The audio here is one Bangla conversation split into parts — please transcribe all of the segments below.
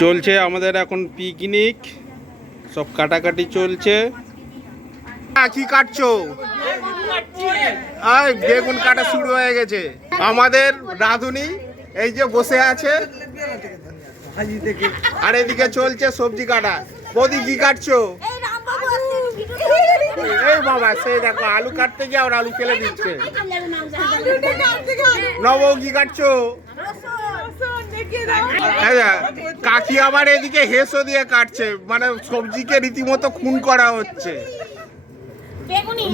চলছে আমাদের এখন পিকনিক, সব কাটাকাটি চলছে। কি কাটছো? বেগুন কাটা শুরু হয়ে গেছে। আমাদের রাঁধুনি এই যে বসে আছে, আর এদিকে চলছে সবজি কাটা। বৌদি কি কাটছো? এই বাবা, সেই দেখো আলু কাটতে গিয়ে আর আলু ফেলে দিচ্ছে। নব কি কাটছো? কাকি আবার এদিকে হেসো দিয়ে কাটছে, মানে সবজিকে রীতিমতো খুন করা হচ্ছে।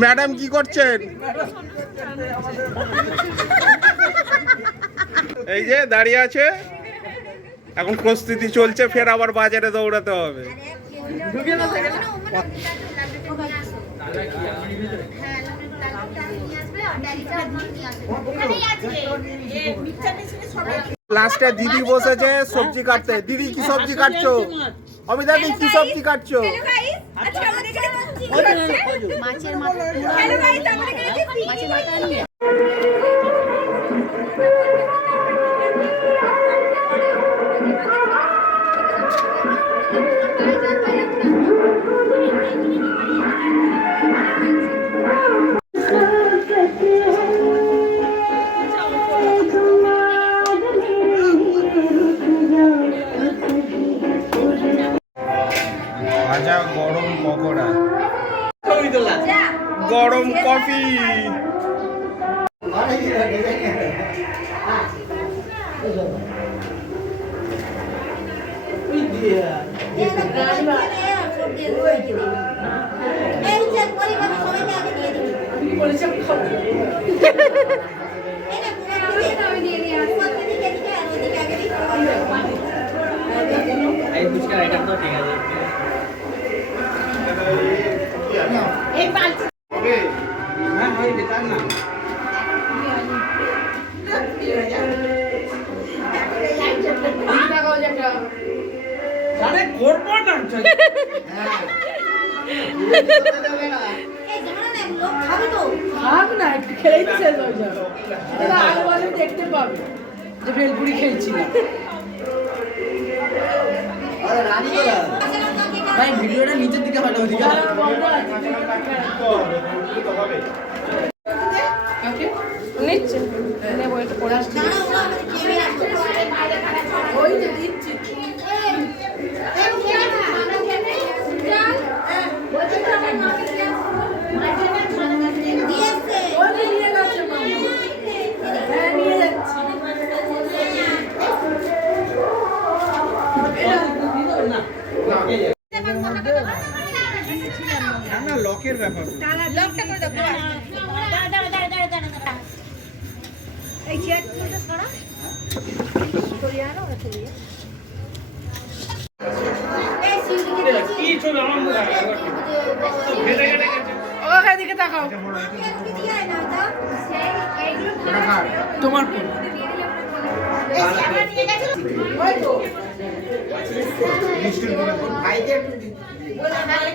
ম্যাডাম কি করছেন? এই যে দাঁড়িয়ে আছে, এখন প্রস্তুতি চলছে, ফের আবার বাজারে দৌড়াতে হবে। লাস্টে দিদি বসেছে সবজি কাটতে। দিদি কি সবজি কাটছো? অমিতা দি কি সবজি কাটছো? মাছের মাথা। ভাজা গরম পকোড়া, গরম কফি। দেখতে পাবে যে ভেলপুরি খেয়েছিলাম। ভাই ভিডিওটা নিচের দিকে ভালো ওদিকে নিচ্ছে নেব, এটা পড়ে আসছে। ওই যে দিচ্ছি লকের ব্যাপার। তোমার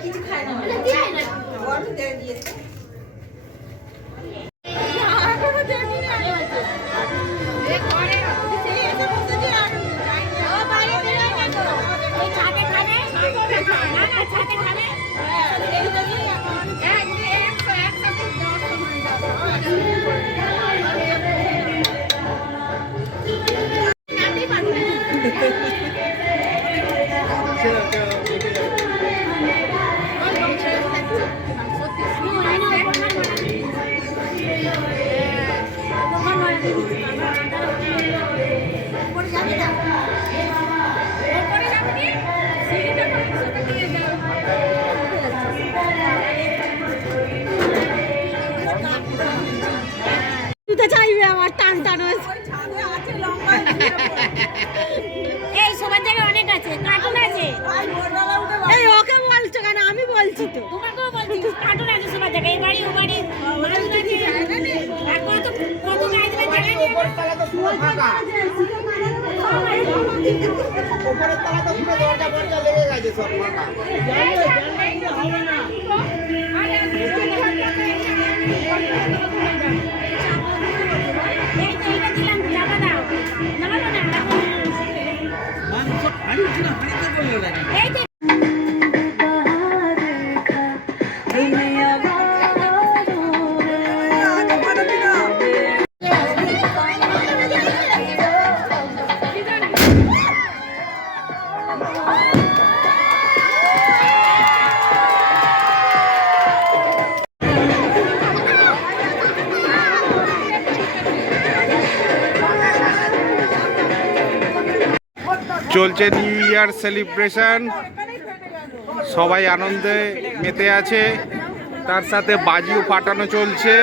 কিছু খায় না চাইবে আমার টান টান এই সবার জায়গায় অনেক আছে, কার্টুন আছে। এই ওকে বলছো কেন? আমি বলছি তো, তোমাকেও বলছি কার্টুন আছে সবার জায়গায়। এই বাড়ি ও বাড়ি মানুষ আছে, এখন তো কত গাইড জায়গা নেই। উপরের তলা তো পুরো ফাঁকা, উপরের তলা তো পুরো দরজা দরজা লেগে গেছে, সব ফাঁকা। হবে না এই যে চলছে নিউ ইয়ার সেলিব্রেশন, সবাই আনন্দে মেতে আছে, তার সাথে বাজিও ফাটানো চলছে।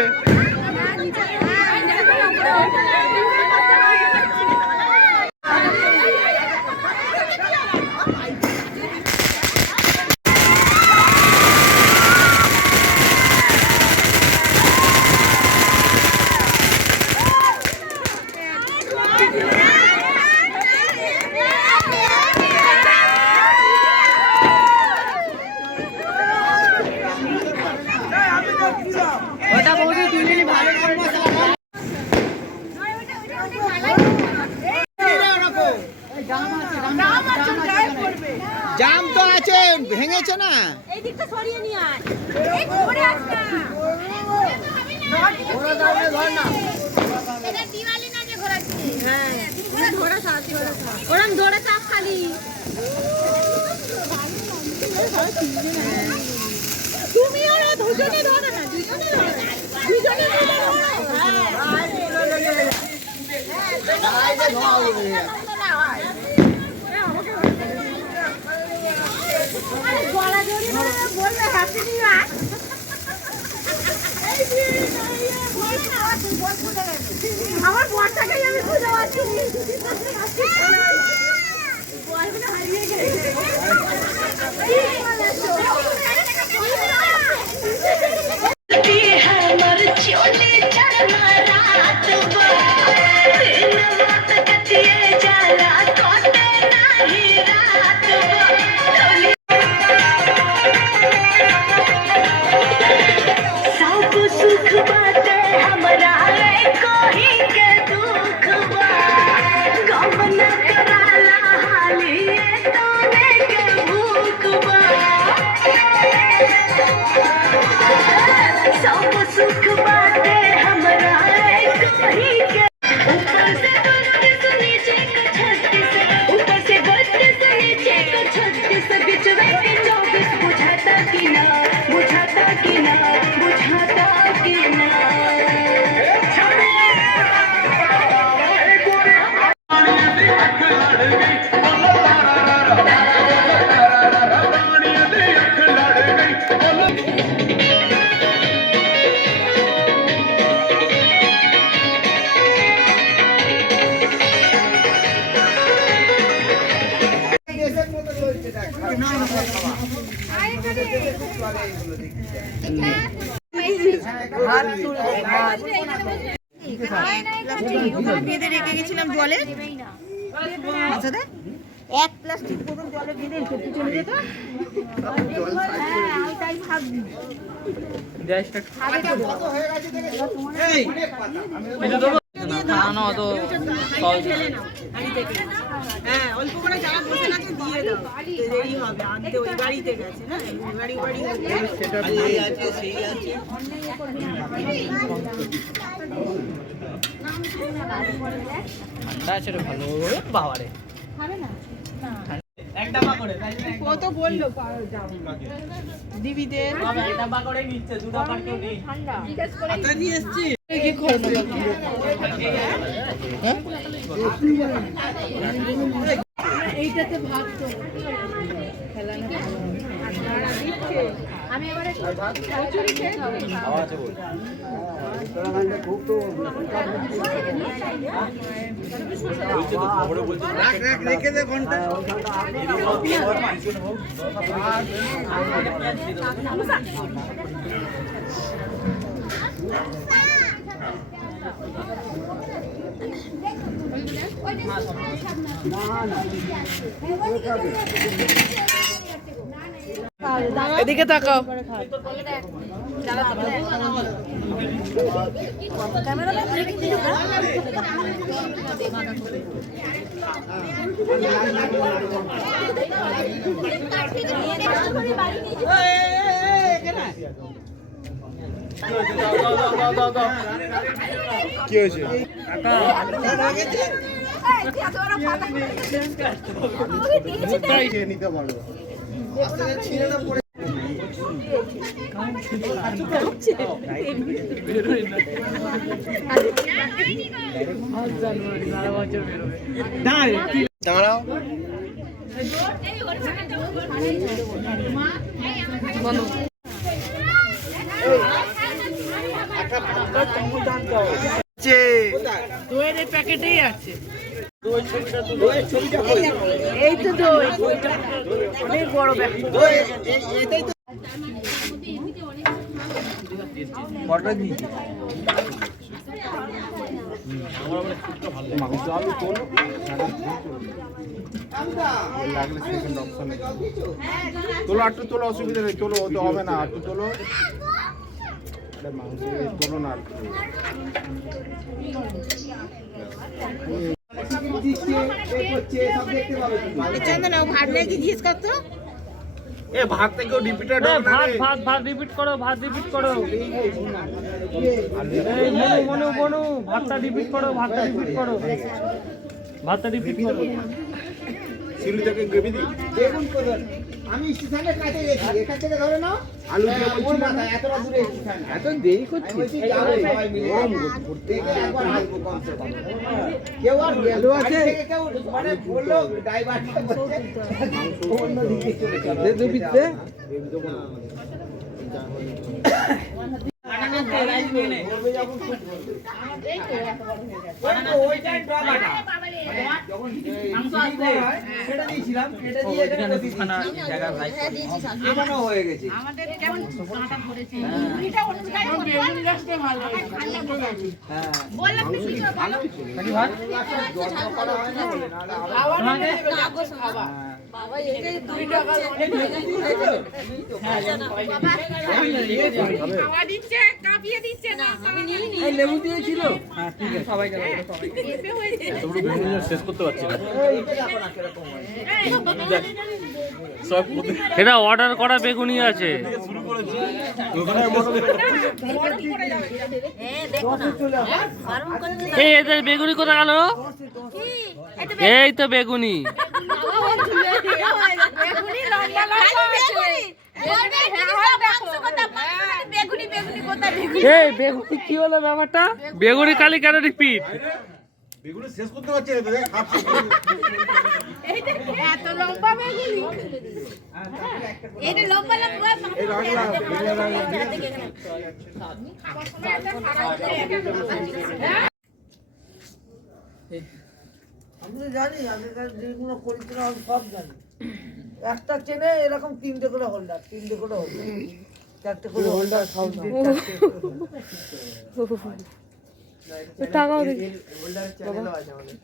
জাম তো আছে, ভেঙেছে না। এই দিকটা সরিয়ে নিয়ে আয়, এই ঘুরে আস না। এটা দিওয়ালি না যে ঘোরাচ্ছি। হ্যাঁ পুরো ধরে সাথ ওরম ধরে চাপ খালি। তুমি আর দুজনে ধরো না, দুজনে ধরো, দুজনে ধরো। আরে গলা জড়িয়ে ধরে বলবে হ্যাপি নিউ ইয়ার। আমার বরটাকে আমি খুঁজে পাচ্ছি। হারিয়ে গেছে। বেঁধে রেখে গেছিলাম জলে, এক প্লাস্টিক বোতল জলে বেঁধে রেখে চলে যেত। আমি তাই ভাবছি হ্যাঁ, অল্প করে যারা বসে আছে দিয়ে দাও, দেরি হবে আনতে, ওই বাড়িতে গেছে না, বাড়ি বাড়ি সেটা আছে, সেই আছে। কত বললো দিবিতে ঠান্ডা নিয়ে এসছি। এইটাতে ভাত তো আমি এবারে কচুরি খেয়ে রেখে দে ঘন্টা। এদিকে তাকাও। ক্যামেরা কি হয়েছে? নিতে পারো। দাঁড়াও। দইয়ের প্যাকেটেই আছে। এই তো দই, অনেক বড় প্যাকেট। মাংস আলু তোলো লাগলে সেকেন্ড অপশন তোলো, একটু তোলো, অসুবিধা নেই, তোলো, তো হবে না, একটু তোলো। মাংস তোলো না, চন্দনা ভাত নাকি জিজ্ঞেস করতো। এ ভাত থেকে রিপিটেড হবে না রে। ভাত রিপিট করো, ভাত রিপিট করো। এই মনু ভাতটা রিপিট করো, ভাতটা রিপিট করো, ভাতটা রিপিট করো। সিলু থেকে গ্রেভি দি। দেখুন কোথায় আমি স্টেশনের কাছে গেছি, এখান থেকে ধরে নাও আলু দিয়ে বলছি না, এতটা দূরে স্টেশন এত দেরি করছিস। সবাই মিলে দেখে একবার হাসবো কমসে কম। কেউ আর গেলো আছে কেউ মানে বললো ড্রাইভারটা বলছে অন্যদিকে চলে যাবে। গ্রেভি দে। ওইটাই ড্রামাটা যখন সেটা দিয়েছিলাম, সেটা দিয়ে এখানে এখানে হয়ে গেছে। লেবু দিয়েছিল। শেষ করতে পারছি না। এটা অর্ডার করা বেগুনি আছে। এই এদের বেগুনি কোথায় গেল? এই তো বেগুনি। এই বেগুনি কি হলো ব্যাপারটা? বেগুনি কালি কেন রিপিট? বেগুনি শেষ করতে পারছি না তো, দেখ হাফ এত লম্বা বেগুনি, এটা লম্বা লম্বা এই রাখলাম। আমি তো জানি আগেকার যেগুলো করেছিল আমি সব জানি। একটা চেনে এরকম তিনটে করে হোল্ডার, চারটে করে হোল্ডার সব টাকাও দেখি। হোল্ডার চ্যানেলও আছে আমাদের।